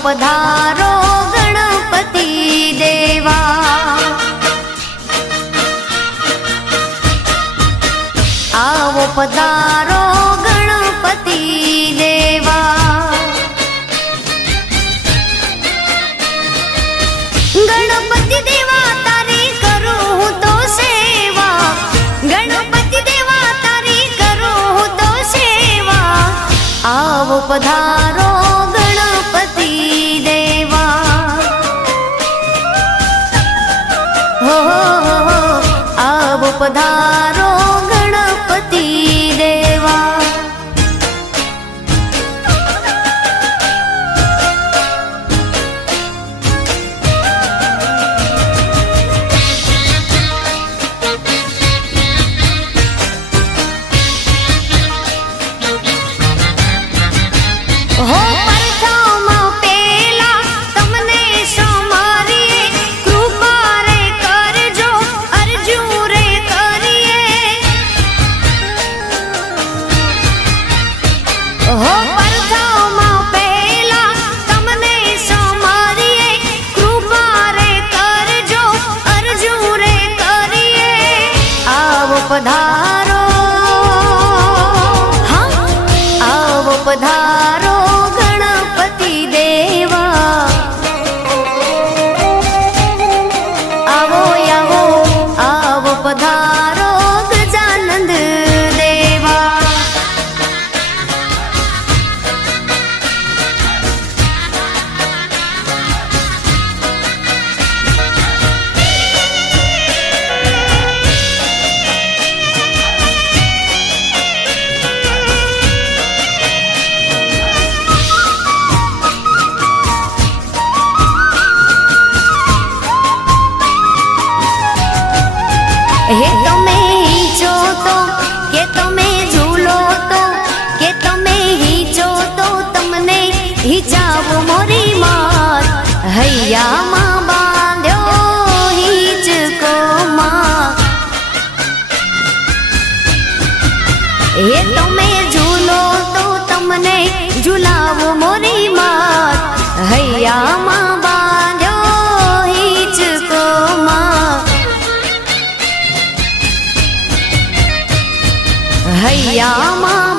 पधारो गणपति देवा। आवो पधारो गणपति देवा। गणपति देवा तारी करूं हूं तो सेवा। गणपति देवा तारी करूं हूं तो सेवा। आवो पधारो गणपति देवा। हो आवो पधारो गणपति देवा। हो प्रथम पेला तमने समारिए कृपा रे करजो अर्जू रे करिए। हो प्रथम पेला तमने समारिए कृपा रे करजो अर्जू रे करिए। आवो पधारो हाँ आवो पधारो गणपति देवा। आवो आवो आवो पधारो गजानंद देवा। हे તમે હીચો તો કે તમે ઝૂલો તો કે તમે હીચો તો તમને હિચાવો મોરી માત હૈયામાં બાંધ્યો હિચકો માં। हे તમે ઝૂલો તો તમને ઝુલાવો મોરી માત હૈયામાં બાંધ્યો હિચકો માં। હૈયામાં